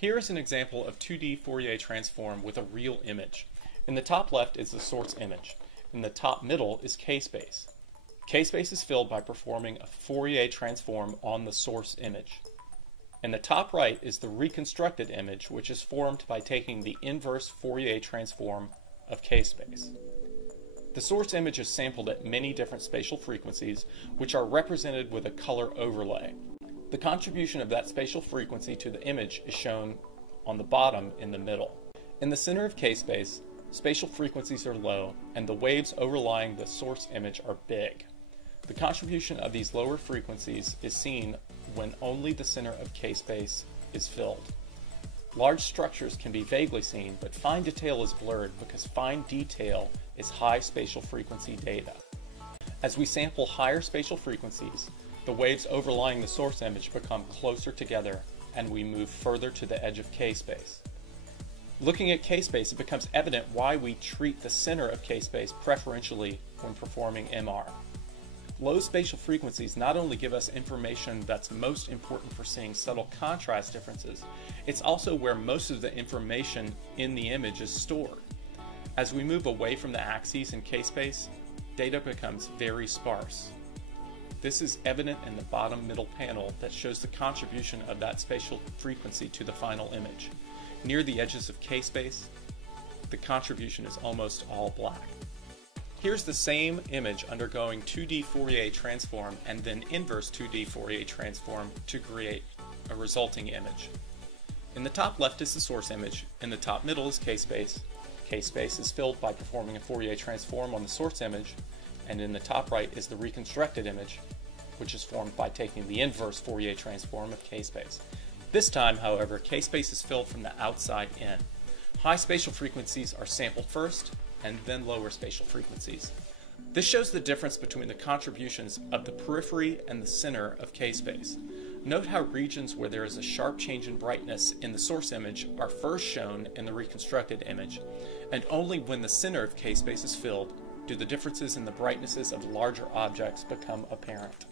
Here is an example of 2D Fourier transform with a real image. In the top left is the source image. In the top middle is K-space. K-space is filled by performing a Fourier transform on the source image. In the top right is the reconstructed image, which is formed by taking the inverse Fourier transform of K-space. The source image is sampled at many different spatial frequencies, which are represented with a color overlay. The contribution of that spatial frequency to the image is shown on the bottom in the middle. In the center of K-space, spatial frequencies are low, and the waves overlying the source image are big. The contribution of these lower frequencies is seen when only the center of K-space is filled. Large structures can be vaguely seen, but fine detail is blurred because fine detail is high spatial frequency data. As we sample higher spatial frequencies, the waves overlying the source image become closer together and we move further to the edge of K-space. Looking at K-space, it becomes evident why we treat the center of K-space preferentially when performing MR. Low spatial frequencies not only give us information that's most important for seeing subtle contrast differences, it's also where most of the information in the image is stored. As we move away from the axes in K-space, data becomes very sparse. This is evident in the bottom middle panel that shows the contribution of that spatial frequency to the final image. Near the edges of K-space, the contribution is almost all black. Here's the same image undergoing 2D Fourier transform and then inverse 2D Fourier transform to create a resulting image. In the top left is the source image, in the top middle is K-space. K-space is filled by performing a Fourier transform on the source image, and in the top right is the reconstructed image, which is formed by taking the inverse Fourier transform of K-space. This time, however, K-space is filled from the outside in. High spatial frequencies are sampled first, and then lower spatial frequencies. This shows the difference between the contributions of the periphery and the center of K-space. Note how regions where there is a sharp change in brightness in the source image are first shown in the reconstructed image, and only when the center of K-space is filled do the differences in the brightnesses of larger objects become apparent.